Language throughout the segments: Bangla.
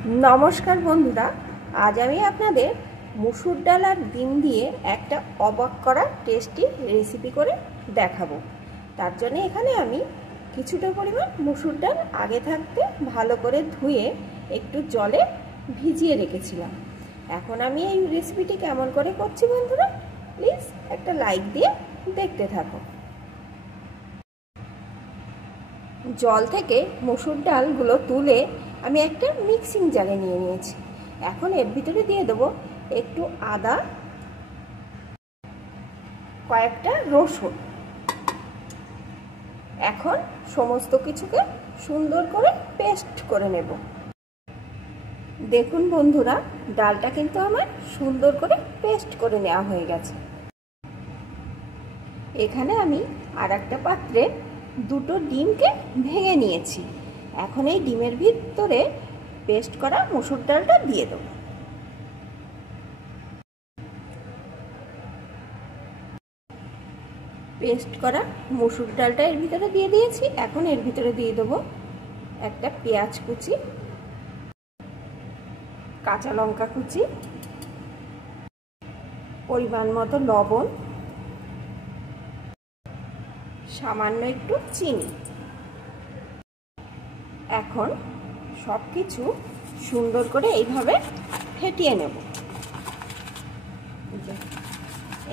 नमस्कार बंधुरा आज आमी आपनादेर मसुर डाल और डिम दिए एक अबाक करा टेस्टी रेसिपि करे देखाबो। तार जन्य एखाने आमी किछुटा परिमाण मसुर डाल आगे थाकते भालो करे धुए एकटु जले भिजिए रेखेछिलाम। एखन आमी एई रेसिपिटी केमन करे करछि बंधुरा प्लिज एकटा लाइक दिए देखते थाको। जल थेके मसुर डालगुलो तुले आमी एक मिक्सिंग जारे निये निয়েছি। এখন এর ভিতরে দিয়ে দেব একটু আদা, কয়েকটা রসুন। এখন সমস্ত কিছুকে সুন্দর করে পেস্ট করে নেব। দেখুন বন্ধুরা ডালটা কিন্তু আমার সুন্দর করে পেস্ট করে নেওয়া হয়ে গেছে। এখানে আমি আরেকটা পাত্রে দুটো ডিমকে ভেঙে নিয়েছি। এখন এই ডিমের ভিতরে পেস্ট করা মসুর ডালটা দিয়ে দেব। পেস্ট করা মসুর ডালটা এর ভিতরে দিয়ে দিয়েছি। এখন এর ভিতরে দিয়ে দেব একটা পেঁয়াজ কুচি, কাঁচা লঙ্কা কুচি, পরিমাণ মতো লবণ, সামান্য একটু চিনি। এখন সবকিছু সুন্দর করে এইভাবে ফেটিয়ে নেব।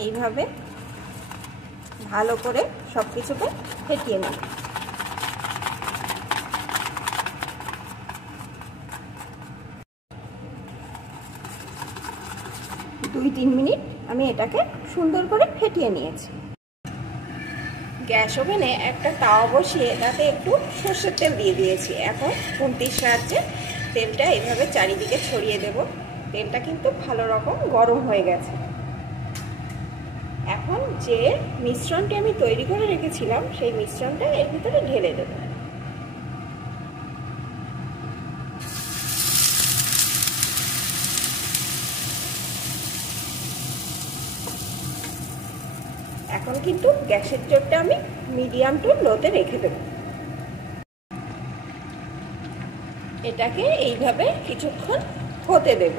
এইভাবে ভালো করে সবকিছুকে ফেটিয়ে নেব। 2-3 মিনিট আমি এটাকে সুন্দর করে ফেটিয়ে নিয়েছি। গ্যাস ওভেনে একটা তাওয়া বসিয়ে তাতে একটু সরষের তেল দিয়ে দিয়েছি। এখন খুন্তির সাহায্যে তেলটা এইভাবে চারিদিকে ছড়িয়ে দেব। তেলটা কিন্তু ভালো রকম গরম হয়ে গেছে। এখন যে মিশ্রণটি আমি তৈরি করে রেখেছিলাম সেই মিশ্রণটা এর ভিতরে ঢেলে দেব। এখন কিন্তু গ্যাসের জোরটা আমি মিডিয়াম টু লোতে রেখে দেব। এটাকে এইভাবে কিছুক্ষণ হতে দেব।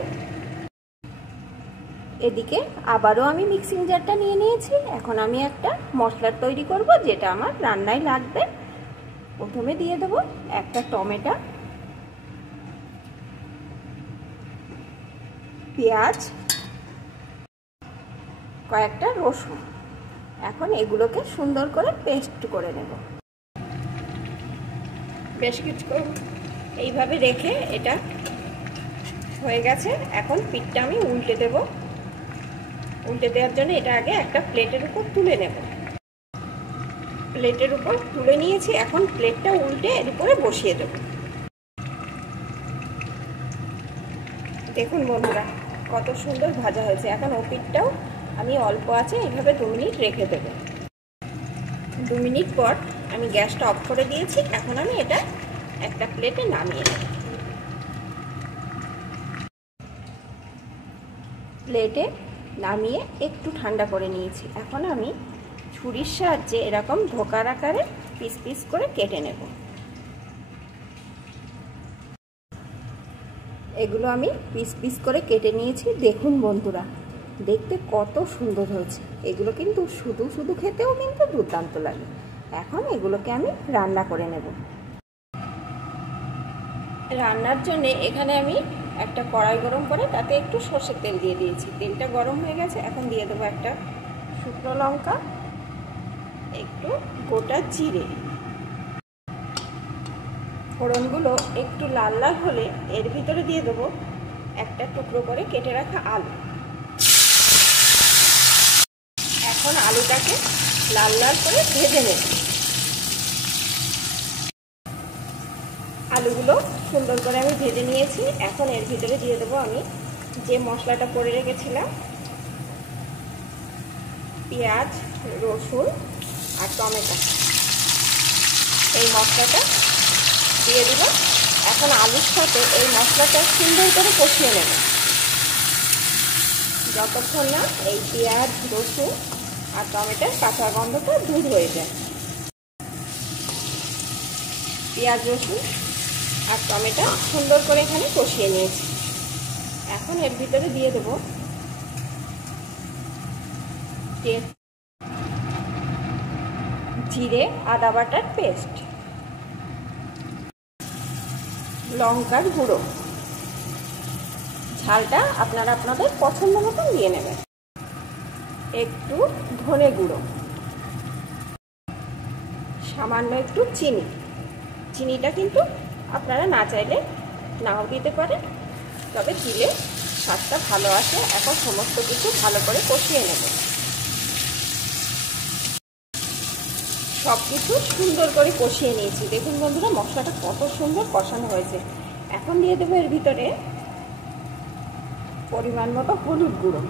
এদিকে আবারও আমি মিক্সিং জারটা নিয়ে নিয়েছি। এখন আমি একটা মশলা তৈরি করব যেটা আমার রান্নায় লাগবে। প্রথমে দিয়ে দেব একটা টমেটো, পেঁয়াজ, কয়েকটা রসুন। এখন এগুলোকে সুন্দর করে পেস্ট করে নেব। বেশ কিছু এইভাবে রেখে এটা হয়ে গেছে। এখন পিঠটা আমি উল্টে দেব। উল্টে দেওয়ার জন্য এটা আগে একটা প্লেটের উপর তুলে নেব। প্লেটের উপর তুলে নিয়েছি। এখন প্লেটটা উল্টে এর উপরে বসিয়ে দেব। দেখুন বন্ধুরা কত সুন্দর ভাজা হয়েছে। এখন ও পিঠটাও আমি অল্প আছে এইভাবে 2 মিনিট রেখে দেব। 2 মিনিট পর আমি গ্যাসটা অফ করে দিয়েছি। এখন আমি এটা একটা প্লেটে নামিয়ে নেব। প্লেটে নামিয়ে একটু ঠান্ডা করে নিয়েছি। এখন আমি ছুরির সাহায্যে এরকম ধোকার আকারে পিস পিস করে কেটে নেব। এগুলো আমি পিস পিস করে কেটে নিয়েছি। দেখুন বন্ধুরা দেখতে কত সুন্দর হয়েছে। এগুলো কিন্তু শুধু শুধু খেতেও কিন্তু দুর্দান্ত লাগে। এখন এগুলোকে আমি রান্না করে নেব। রান্নার জন্য এখানে আমি একটা কড়াই গরম করে তাতে একটু সরষের তেল দিয়ে দিয়েছি। তেলটা গরম হয়ে গেছে। এখন দিয়ে দেবো একটা শুকনো লঙ্কা, একটু গোটা জিরে। ফোড়নগুলো একটু লাল লাল হলে এর ভিতরে দিয়ে দেবো একটা টুকরো করে কেটে রাখা আলু। এখন আলুটাকে লাল লাল করে ভেজে নেব। আলুগুলো সুন্দর করে আমি ভেজে নিয়েছি। এখন এর ভিতরে দিয়ে দেবো আমি যে মশলাটা করে রেখেছিলাম, পেঁয়াজ, রসুন আর টমেটো। এই মশলাটা দিয়ে দিব। এখন আলুর সাথে এই মশলাটা সুন্দর করে কষিয়ে নেব যতক্ষণ না এই পেঁয়াজ, রসুন আর টমেটোর কাঁচা গন্ধটা দূর হয়ে যায়। পেঁয়াজ রসুন আর টমেটো সুন্দর করে এখানে কষিয়ে নিয়েছি। এখন এর ভিতরে দিয়ে দেবো জিরে আদা বাটার পেস্ট, লঙ্কার গুঁড়ো, ঝালটা আপনারা আপনাদের পছন্দ মতন দিয়ে নেবেন, একটু ধনে গুঁড়ো, সামান্য একটু চিনি। চিনিটা কিন্তু আপনারা না চাইলে নাও দিতে পারেন, তবে দিলে স্বাদটা ভালো আসে। এখন সমস্ত কিছু ভালো করে কষিয়ে নেব। সব কিছু সুন্দর করে কষিয়ে নিয়েছি। দেখুন বন্ধুরা, মশলাটা কত সুন্দর কষানো হয়েছে। এখন দিয়ে দেবো এর ভিতরে পরিমাণ মতো হলুদ গুঁড়ো,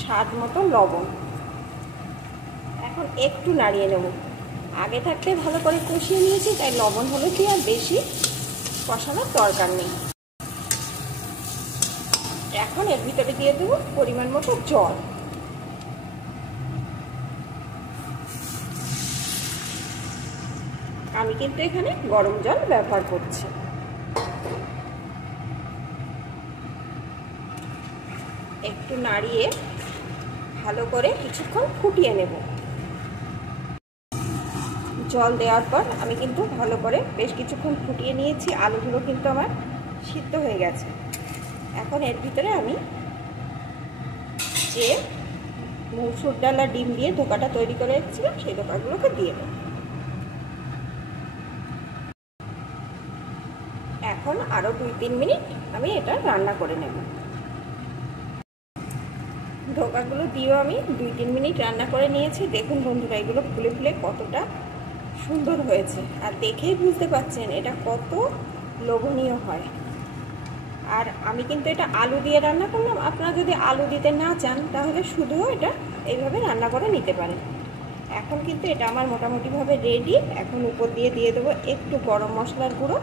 স্বাদ মতো লবণ। এখন একটু নাড়িয়ে নেব। আগে থাকতে ভালো করে কষিয়ে নিয়েছি, তাই লবণ হলুদ দিয়ে আর বেশি কষানোর দরকার নেই। এখন এর ভিতরে দিয়ে দেবো পরিমাণ মতো জল। আমি কিন্তু এখানে গরম জল ব্যবহার করছি। একটু নাড়িয়ে ভালো করে কিছুক্ষণ ফুটিয়ে নেব। জল দেওয়ার পর আমি কিন্তু ভালো করে বেশ কিছুক্ষণ ফুটিয়ে নিয়েছি। আলুগুলো কিন্তু আমার সিদ্ধ হয়ে গেছে। এখন এর ভিতরে আমি যে মসুর ডাল আর ডিম দিয়ে ধোকাটা তৈরি করে রেখেছিলাম সেই ধোকাগুলোকে দিয়ে দেব। এখন আরও 2-3 মিনিট আমি এটা রান্না করে নেব। ধোকাগুলো দিয়েও আমি 2-3 মিনিট রান্না করে নিয়েছি। দেখুন বন্ধুরা, এগুলো ফুলে ফুলে কতটা সুন্দর হয়েছে, আর দেখেই বুঝতে পারছেন এটা কত লোভনীয় হয়। আর আমি কিন্তু এটা আলু দিয়ে রান্না করলাম। আপনারা যদি আলু দিতে না চান তাহলে শুধুও এটা এইভাবে রান্না করে নিতে পারেন। এখন কিন্তু এটা আমার মোটামুটিভাবে রেডি। এখন উপর দিয়ে দিয়ে দেবো একটু গরম মশলার গুঁড়ো,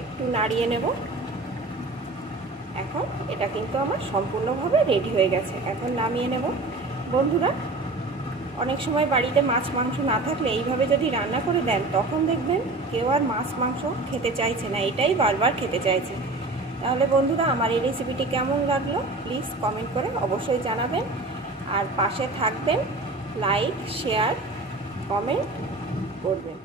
একটু নাড়িয়ে নেব। এখন এটা কিন্তু আমার সম্পূর্ণভাবে রেডি হয়ে গেছে। এখন নামিয়ে নেব। বন্ধুরা, অনেক সময় বাড়িতে মাছ মাংস না থাকলে এইভাবে যদি রান্না করে দেন, তখন দেখবেন কেউ আর মাছ মাংস খেতে চাইছে না, এটাই বারবার খেতে চাইছে। তাহলে বন্ধুরা, আমার এই রেসিপিটি কেমন লাগলো প্লিজ কমেন্ট করে অবশ্যই জানাবেন। আর পাশে থাকবেন, লাইক শেয়ার কমেন্ট করবেন।